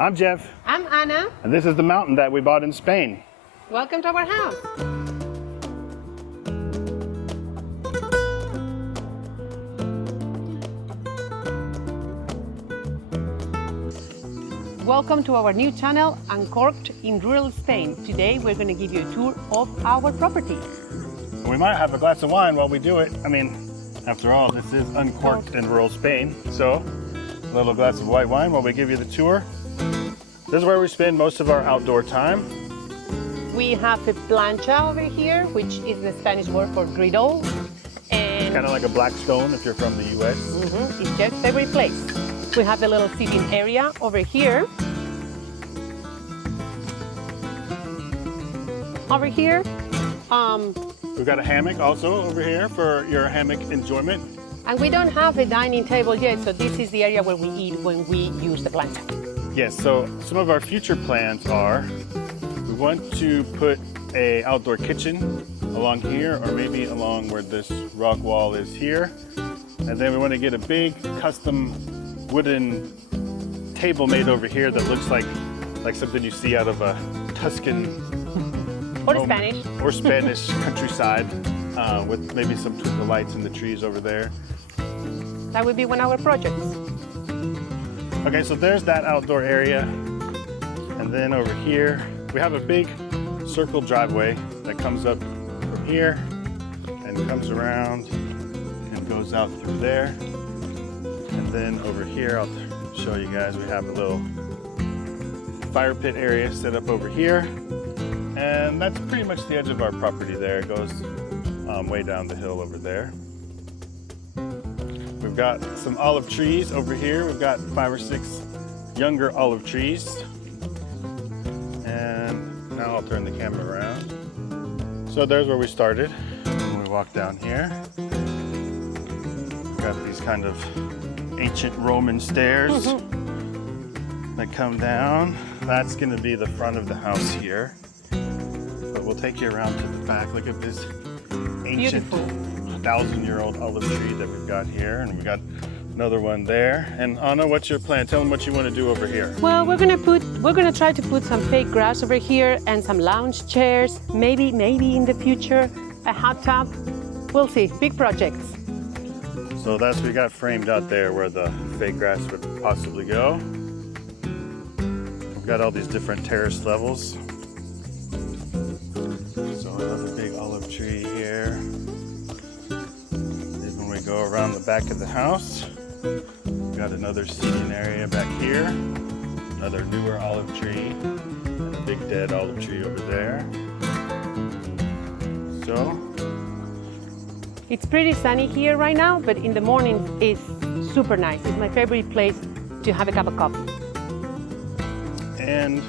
I'm Jeff. I'm Anna. And this is the mountain that we bought in Spain. Welcome to our house. Welcome to our new channel, Uncorked in rural Spain. Today we're going to give you a tour of our property. We might have a glass of wine while we do it. I mean, after all, this is Uncorked in rural Spain. So, a little glass of white wine while we give you the tour. This is where we spend most of our outdoor time. We have a plancha over here, which is the Spanish word for griddle. And It's kind of like a black stone if you're from the US. It's Jeff's favorite place. We have a little sitting area over here. Over here, We've got a hammock also over here for your hammock enjoyment. and we don't have a dining table yet, so this is the area where we eat when we use the plancha. Yes, so some of our future plans are we want to put a outdoor kitchen along here or maybe along where this rock wall is here. And then we want to get a big custom wooden table made over here that looks like something you see out of a Tuscan Or Spanish. or Spanish countryside with maybe some twinkle lights in the trees over there. That would be one of our projects. Okay, so there's that outdoor area. And then over here, we have a big circle driveway that comes up from here and comes around and goes out through there. And then over here, I'll show you guys, we have a little fire pit area set up over here. And that's pretty much the edge of our property there. It goes way down the hill over there. We've got some olive trees over here. We've got 5 or 6 younger olive trees. And now I'll turn the camera around. So there's where we started. When we walk down here, we've got these kind of ancient Roman stairs that come down. That's going to be the front of the house here. But we'll take you around to the back. Look at this ancient 1,000-year-old olive tree that we've got here, and we got another one there. And Anna, what's your plan? Tell them what you want to do over here. Well, we're gonna try to put some fake grass over here and some lounge chairs. Maybe in the future, a hot tub. We'll see. Big projects. So that's what we got framed out there where the fake grass would possibly go. We've got all these different terrace levels. So another big olive tree here. Then when we go around the back of the house, we've got another seating area back here. Another newer olive tree. And a big dead olive tree over there. So It's pretty sunny here right now, but in the morning it's super nice. It's my favorite place to have a cup of coffee. And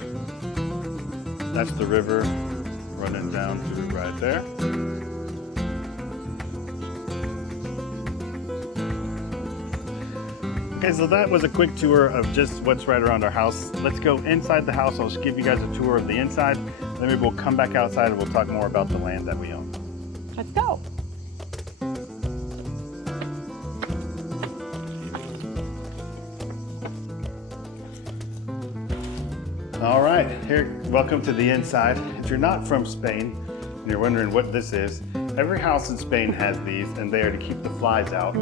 that's the river running down through right there. Okay, so that was a quick tour of just what's right around our house. Let's go inside the house. I'll just give you guys a tour of the inside. Then maybe we'll come back outside and we'll talk more about the land that we own. Let's go. All right, here, welcome to the inside. If you're not from Spain and you're wondering what this is, every house in Spain has these and they are to keep the flies out.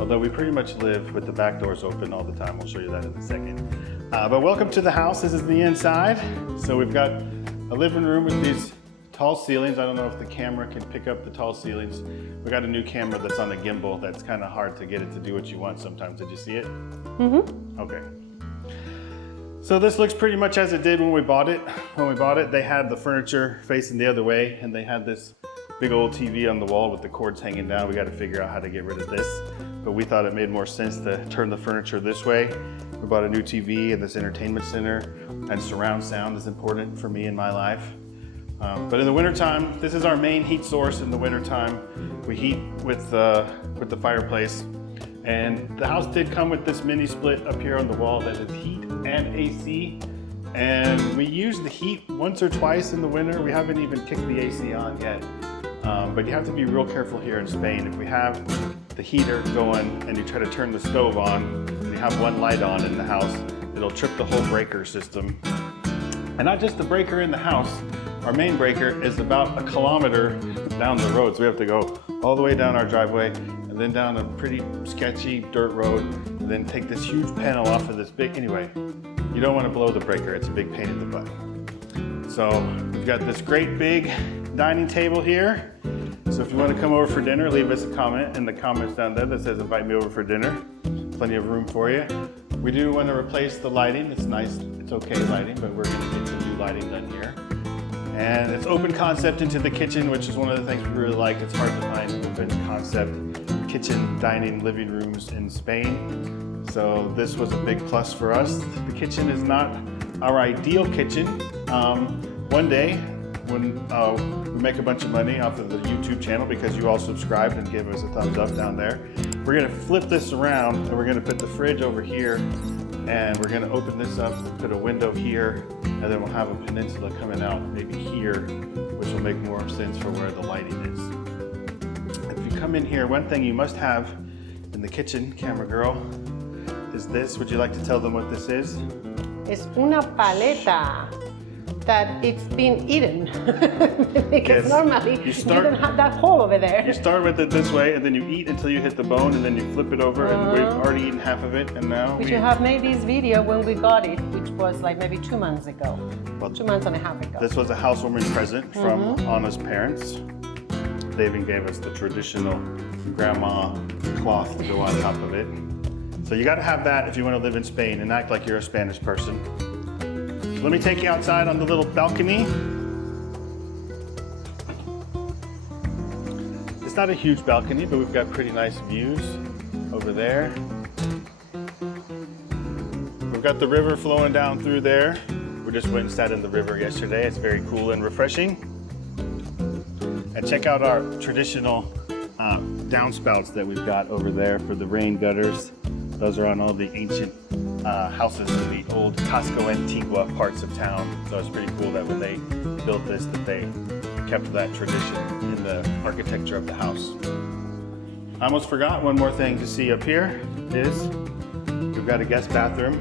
Although we pretty much live with the back doors open all the time. We'll show you that in a second. But welcome to the house. This is the inside. So we've got a living room with these tall ceilings. I don't know if the camera can pick up the tall ceilings. We got a new camera that's on a gimbal that's kind of hard to get it to do what you want sometimes. Did you see it? Okay. So this looks pretty much as it did when we bought it. When we bought it, they had the furniture facing the other way and they had this big old TV on the wall with the cords hanging down. We got to figure out how to get rid of this. But we thought it made more sense to turn the furniture this way. We bought a new TV and this entertainment center, and surround sound is important for me in my life. But in the wintertime, this is our main heat source in the wintertime. We heat with the fireplace. And the house did come with this mini split up here on the wall that is heat and AC. And we use the heat once or twice in the winter. We haven't even kicked the AC on yet. But you have to be real careful here in Spain. If we have the heater going and you try to turn the stove on and you have one light on in the house, it'll trip the whole breaker system. And not just the breaker in the house, our main breaker is about 1 kilometer down the road. So we have to go all the way down our driveway and then down a pretty sketchy dirt road and then take this huge panel off of this big, anyway, you don't want to blow the breaker. It's a big pain in the butt. So we've got this great big dining table here. So if you want to come over for dinner, leave us a comment in the comments down there that says invite me over for dinner. Plenty of room for you. We do want to replace the lighting. It's nice, it's okay lighting, but we're going to get some new lighting done here. And it's open concept into the kitchen, which is one of the things we really like. It's hard to find open concept kitchen, dining, living rooms in Spain. So this was a big plus for us. The kitchen is not our ideal kitchen. One day, when we make a bunch of money off of the YouTube channel because you all subscribed and give us a thumbs up down there, we're gonna flip this around and we're gonna put the fridge over here and we're gonna open this up, put a window here, and then we'll have a peninsula coming out maybe here, which will make more sense for where the lighting is. If you come in here, one thing you must have in the kitchen, camera girl, is this. Would you like to tell them what this is? Es una paleta that it's been eaten because Yes. normally you don't have that hole over there. You start with it this way and then you eat until you hit the bone and then you flip it over and we've already eaten half of it and now We should have made this video when we got it, which was like maybe 2 months ago. Well, 2 months and a half ago. This was a housewarming present from Anna's parents. They even gave us the traditional grandma cloth to go on top of it. So you gotta have that if you wanna live in Spain and act like you're a Spanish person. So let me take you outside on the little balcony. It's not a huge balcony, but we've got pretty nice views over there. We've got the river flowing down through there. We just went and sat in the river yesterday. It's very cool and refreshing. And check out our traditional downspouts that we've got over there for the rain gutters. Those are on all the ancient houses in the old Casco Antigua parts of town. So it's pretty cool that when they built this, that they kept that tradition in the architecture of the house. I almost forgot one more thing to see up here is we've got a guest bathroom.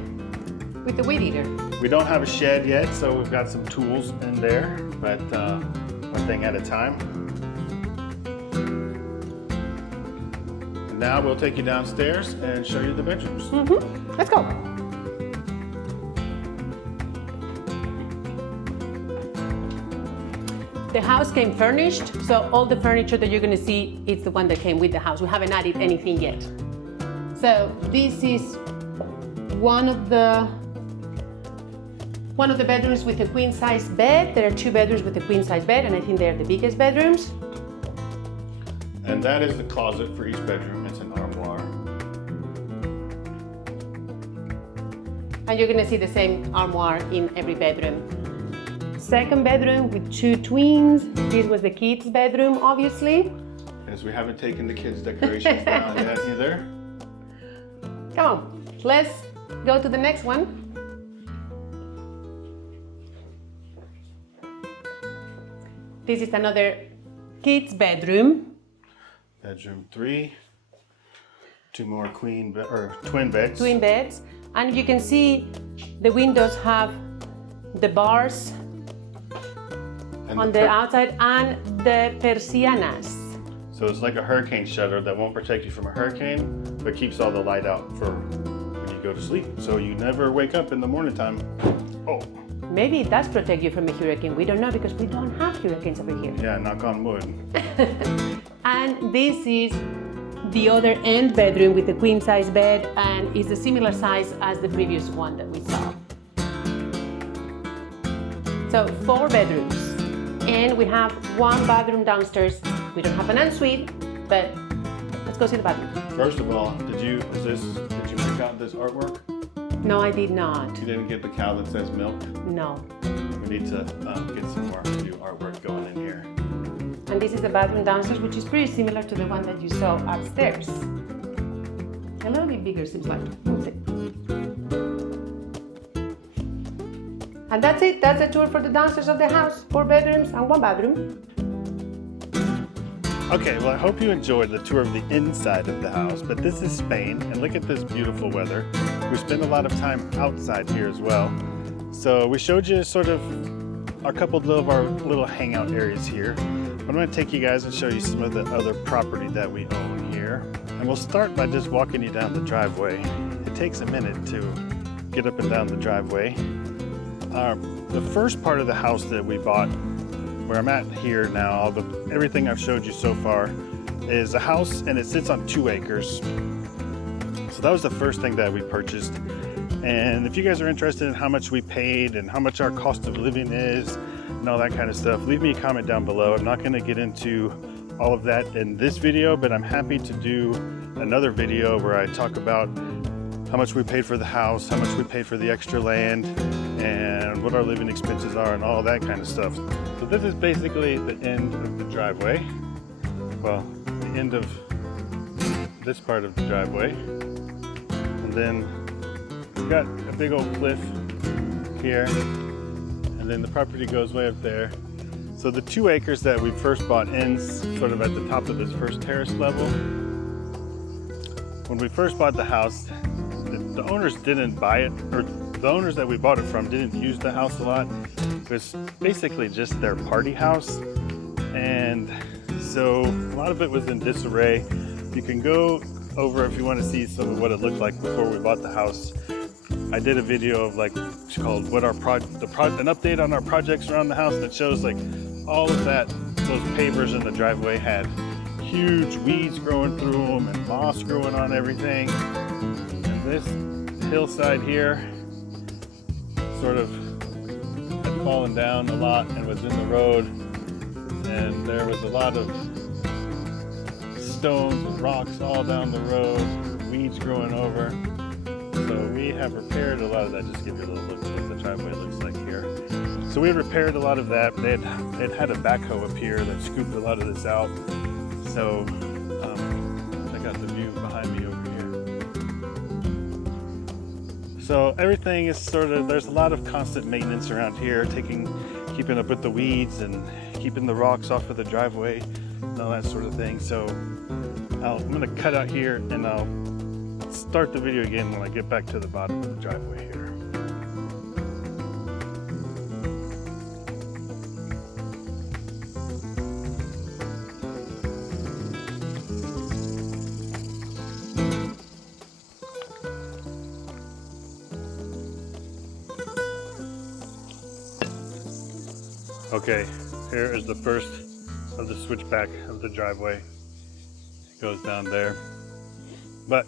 With the weed eater. We don't have a shed yet, so we've got some tools in there, but one thing at a time. And now we'll take you downstairs and show you the bedrooms. Let's go. The house came furnished, so all the furniture that you're gonna see is the one that came with the house. We haven't added anything yet. So this is one of the bedrooms with a queen size bed. There are 2 bedrooms with a queen size bed, and I think they're the biggest bedrooms. And that is the closet for each bedroom. It's an armoire. And you're gonna see the same armoire in every bedroom. Second bedroom with 2 twins. This was the kids' bedroom, obviously. Yes, we haven't taken the kids' decorations down yet either. Come on, let's go to the next one. This is another kids' bedroom. Bedroom 3. 2 more twin beds. Twin beds. And you can see the windows have the bars And on the outside and the persianas. So it's like a hurricane shutter that won't protect you from a hurricane, but keeps all the light out for when you go to sleep. So you never wake up in the morning time. Oh, Maybe it does protect you from a hurricane. We don't know because we don't have hurricanes over here. yeah, knock on wood. And this is the other end bedroom with the queen size bed, and is a similar size as the previous one that we saw. So 4 bedrooms, and we have 1 bathroom downstairs. We don't have an ensuite, but let's go see the bathroom. First of all, did you pick out this artwork? No, I did not. You didn't get the cow that says milk? No. We need to get some more new artwork going in here. And this is the bathroom downstairs, which is pretty similar to the one that you saw upstairs. A little bit bigger, seems like. We'll see. And that's it. That's the tour for the downstairs of the house. 4 bedrooms and 1 bathroom. Okay, well, I hope you enjoyed the tour of the inside of the house, but this is Spain, and look at this beautiful weather. we spend a lot of time outside here as well. So we showed you sort of a couple of our little hangout areas here. I'm going to take you guys and show you some of the other property that we own here. And we'll start by just walking you down the driveway. It takes a minute to get up and down the driveway. The first part of the house that we bought, where I'm at here now, everything I've showed you so far, is a house and it sits on 2 acres. So that was the first thing that we purchased. And if you guys are interested in how much we paid and how much our cost of living is and all that kind of stuff, leave me a comment down below. I'm not going to get into all of that in this video, but I'm happy to do another video where I talk about how much we paid for the house, how much we paid for the extra land, and what our living expenses are and all that kind of stuff. So this is basically the end of the driveway. Well, the end of this part of the driveway. And then we've got a big old cliff here, and then the property goes way up there. So the 2 acres that we first bought ends sort of at the top of this first terrace level. When we first bought the house, the owners didn't buy it, or the owners that we bought it from didn't use the house a lot. It was basically just their party house. And so a lot of it was in disarray. You can go over if you want to see some of what it looked like before we bought the house. I did a video of like, it's called an update on our projects around the house that shows like all of that. Those pavers in the driveway had huge weeds growing through them and moss growing on everything. And this hillside here sort of had fallen down a lot and was in the road. And there was a lot of stones and rocks all down the road, weeds growing over. So we have repaired a lot of that. Just give you a little look at what the driveway looks like here. So we repaired a lot of that. They'd had a backhoe up here that scooped a lot of this out. So check out the view behind me over here. So everything is sort of, there's a lot of constant maintenance around here, keeping up with the weeds and keeping the rocks off of the driveway and all that sort of thing. So I'm gonna cut out here and I'll start the video again when I get back to the bottom of the driveway here. Okay, here is the first of the switchback of the driveway. It goes down there. But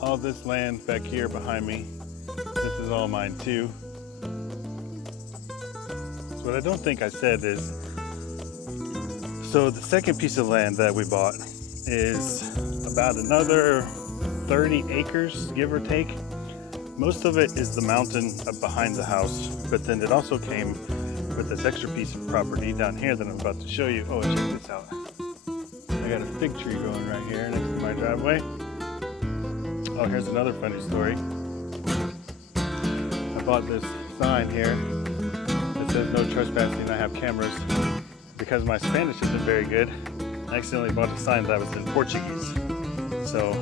all this land back here behind me, this is all mine too. So what I don't think I said is, so the second piece of land that we bought is about another 30 acres, give or take. Most of it is the mountain up behind the house, but then it also came with this extra piece of property down here that I'm about to show you. Oh, check this out. I got a fig tree growing right here next to my driveway. Oh, here's another funny story. I bought this sign here that says no trespassing. I have cameras. Because my Spanish isn't very good, I accidentally bought a sign that was in Portuguese. So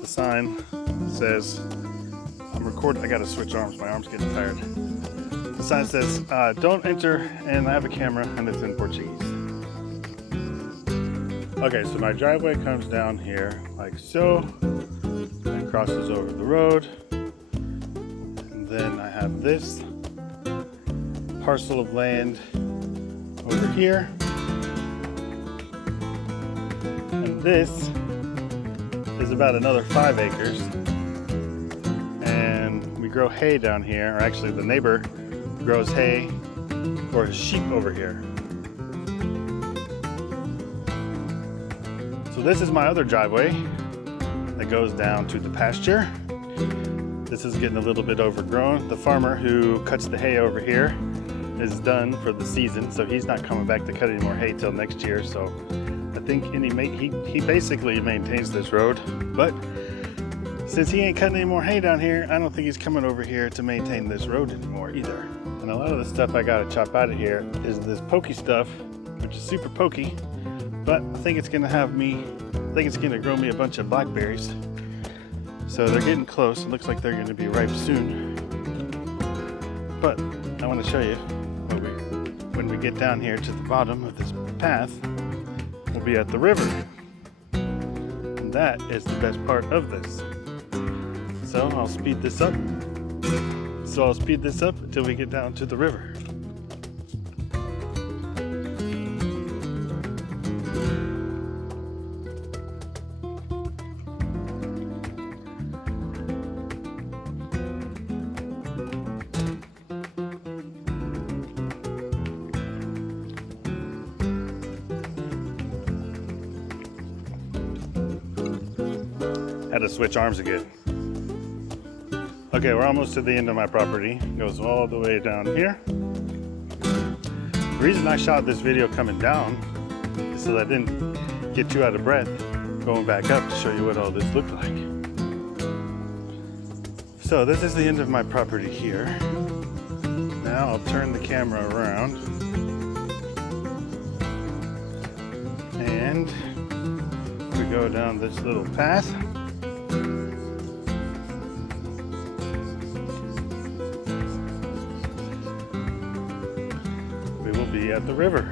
the sign says, I'm recording, I gotta switch arms, my arm's getting tired. The sign says, don't enter, and I have a camera, and it's in Portuguese. Okay, so my driveway comes down here like so, and crosses over the road. And then I have this parcel of land over here. And this is about another 5 acres. And we grow hay down here, or actually the neighbor grows hay for his sheep over here. So this is my other driveway that goes down to the pasture. This is getting a little bit overgrown. The farmer who cuts the hay over here is done for the season, so he's not coming back to cut any more hay till next year. So I think he basically maintains this road, but since he ain't cutting any more hay down here, I don't think he's coming over here to maintain this road anymore either. And a lot of the stuff I gotta chop out of here is this pokey stuff, which is super pokey, but I think it's gonna grow me a bunch of blackberries. So they're getting close. It looks like they're going to be ripe soon. But I want to show you when we get down here to the bottom of this path, we'll be at the river. And that is the best part of this. So I'll speed this up. Until we get down to the river. Had to switch arms again. Okay, we're almost to the end of my property. It goes all the way down here. The reason I shot this video coming down is so that I didn't get too out of breath going back up to show you what all this looked like. So this is the end of my property here. Now I'll turn the camera around and we go down this little path. Be at the river.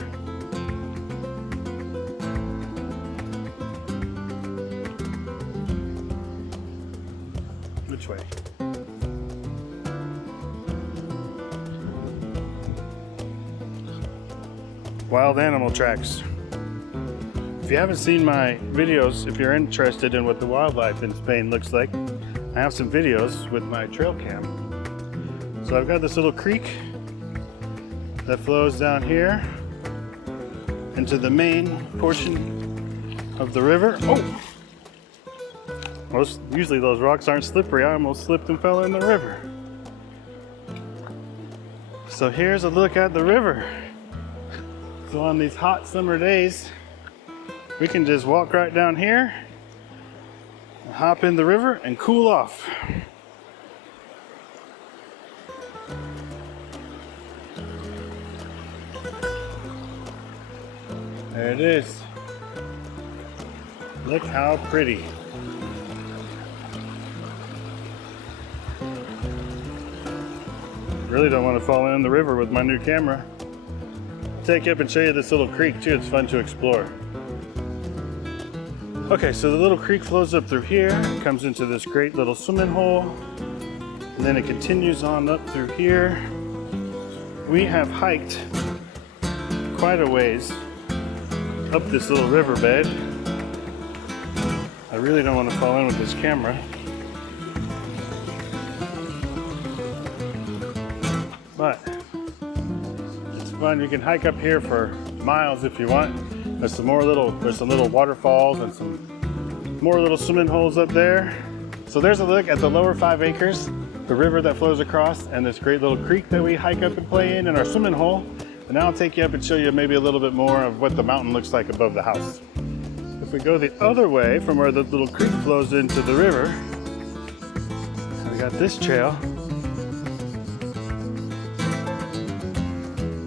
Which way? Wild animal tracks. If you haven't seen my videos, if you're interested in what the wildlife in Spain looks like, I have some videos with my trail cam. So I've got this little creek that flows down here into the main portion of the river. Oh! Usually those rocks aren't slippery. I almost slipped and fell in the river. So here's a look at the river. So on these hot summer days, we can just walk right down here, hop in the river and cool off. There it is. Look how pretty. Really don't want to fall in the river with my new camera. I'll take you up and show you this little creek too. It's fun to explore. Okay, so the little creek flows up through here, comes into this great little swimming hole, and then it continues on up through here. We have hiked quite a ways up this little riverbed. I really don't want to fall in with this camera. But it's fun. You can hike up here for miles if you want. There's some little waterfalls and some more little swimming holes up there. So there's a look at the lower 5 acres, the river that flows across, and this great little creek that we hike up and play in our swimming hole. And now I'll take you up and show you maybe a little bit more of what the mountain looks like above the house. If we go the other way from where the little creek flows into the river, we got this trail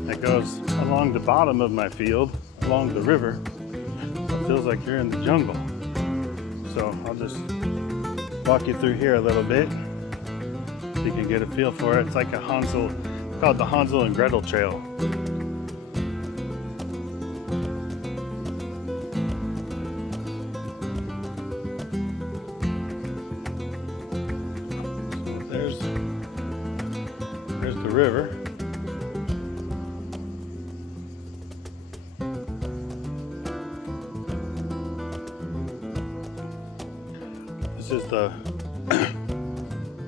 that goes along the bottom of my field, along the river. It feels like you're in the jungle. So I'll just walk you through here a little bit so you can get a feel for it. It's like called the Hansel and Gretel Trail. There's the river. This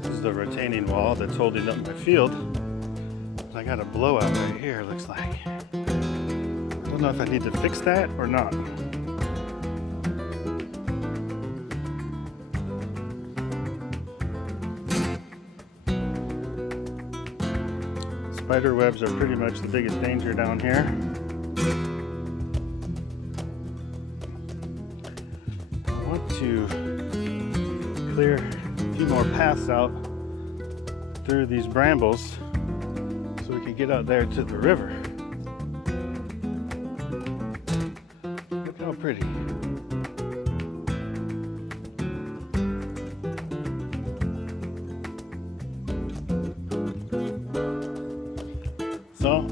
is the retaining wall that's holding up my field. I got a blowout right here, it looks like. I don't know if I need to fix that or not. Spider webs are pretty much the biggest danger down here. I want to clear a few more paths out through these brambles so we can get out there to the river. Look how pretty.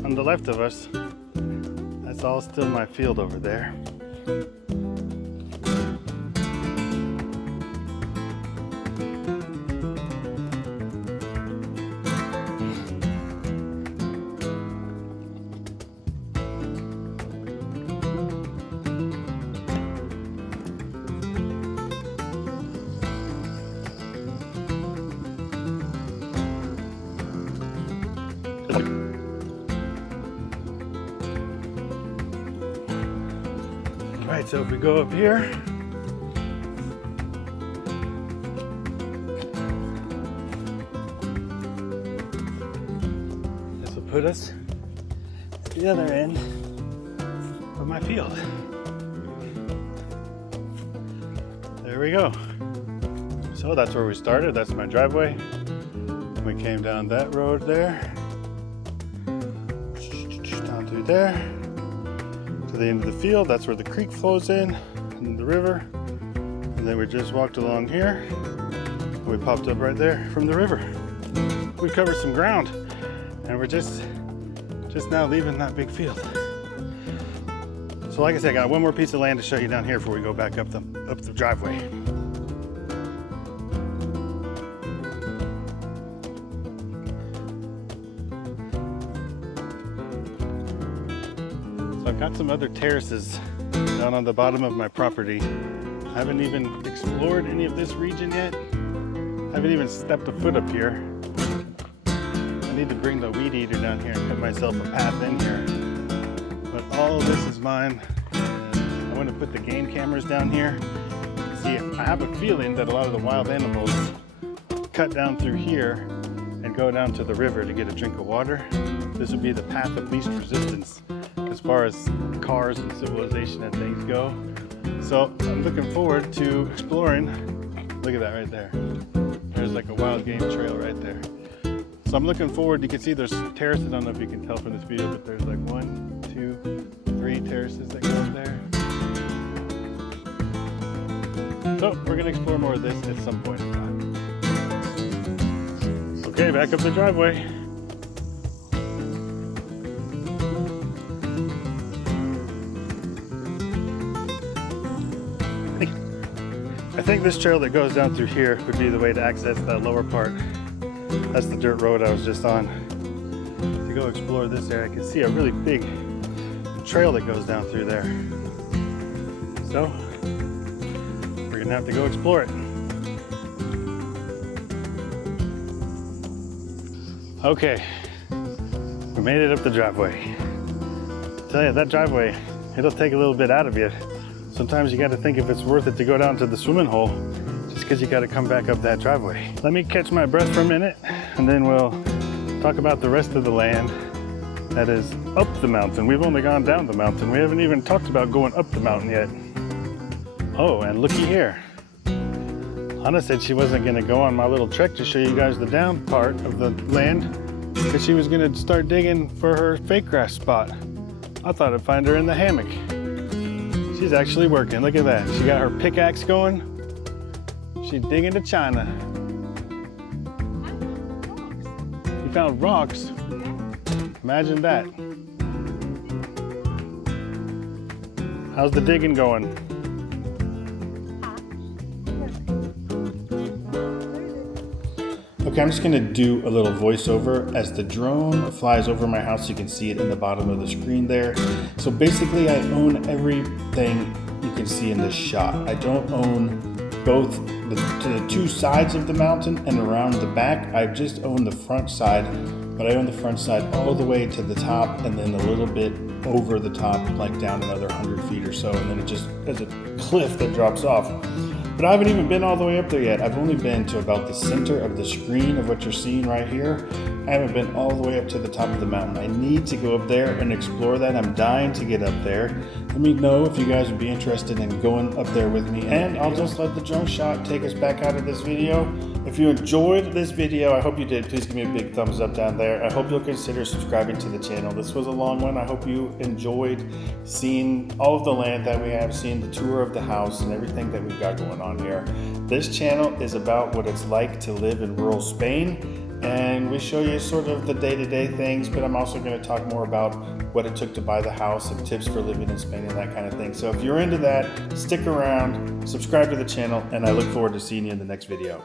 on the left of us, that's all still my field over there. Right, so if we go up here, this will put us at the other end of my field. There we go. So that's where we started. That's my driveway. We came down that road there, down through there, to the end of the field. That's where the creek flows in, and the river. And then we just walked along here. And we popped up right there from the river. We covered some ground, and we're just now leaving that big field. So like I said, I got one more piece of land to show you down here before we go back up the driveway. So I've got some other terraces down on the bottom of my property. I haven't even explored any of this region yet. I haven't even stepped a foot up here. I need to bring the weed eater down here and cut myself a path in here. But all of this is mine. I want to put the game cameras down here. See, I have a feeling that a lot of the wild animals cut down through here and go down to the river to get a drink of water. This would be the path of least resistance as far as cars and civilization and things go. So I'm looking forward to exploring. Look at that right there. There's like a wild game trail right there. So I'm looking forward. You can see there's terraces. I don't know if you can tell from this video, but there's like 1, 2, 3 terraces that go up there. So we're gonna explore more of this at some point in time. Okay, back up the driveway. I think this trail that goes down through here would be the way to access that lower part. That's the dirt road I was just on. To go explore this area, I can see a really big trail that goes down through there. So, we're gonna have to go explore it. Okay, we made it up the driveway. I tell you, that driveway, it'll take a little bit out of you. Sometimes you gotta think if it's worth it to go down to the swimming hole, just because you gotta come back up that driveway. Let me catch my breath for a minute, and then we'll talk about the rest of the land that is up the mountain. We've only gone down the mountain. We haven't even talked about going up the mountain yet. Oh, and looky here. Hannah said she wasn't gonna go on my little trek to show you guys the down part of the land, because she was gonna start digging for her fake grass spot. I thought I'd find her in the hammock. She's actually working. Look at that. She got her pickaxe going. She's digging to China. You found rocks? Imagine that. How's the digging going? Okay, I'm just gonna do a little voiceover as the drone flies over my house. You can see it in the bottom of the screen there. So basically I own everything you can see in this shot. I don't own both the 2 sides of the mountain and around the back. I just own the front side, but I own the front side all the way to the top and then a little bit over the top, like down another 100 feet or so. And then it just, there's a cliff that drops off. But I haven't even been all the way up there yet. I've only been to about the center of the screen of what you're seeing right here. I haven't been all the way up to the top of the mountain. I need to go up there and explore that. I'm dying to get up there. Let me know if you guys would be interested in going up there with me. And I'll just let the drone shot take us back out of this video. If you enjoyed this video, I hope you did. Please give me a big thumbs up down there. I hope you'll consider subscribing to the channel. This was a long one. I hope you enjoyed seeing all of the land that we have, seeing the tour of the house and everything that we've got going on here. This channel is about what it's like to live in rural Spain. and we show you sort of the day-to-day things, but I'm also going to talk more about what it took to buy the house and tips for living in Spain and that kind of thing. So if you're into that, stick around, subscribe to the channel, and I look forward to seeing you in the next video.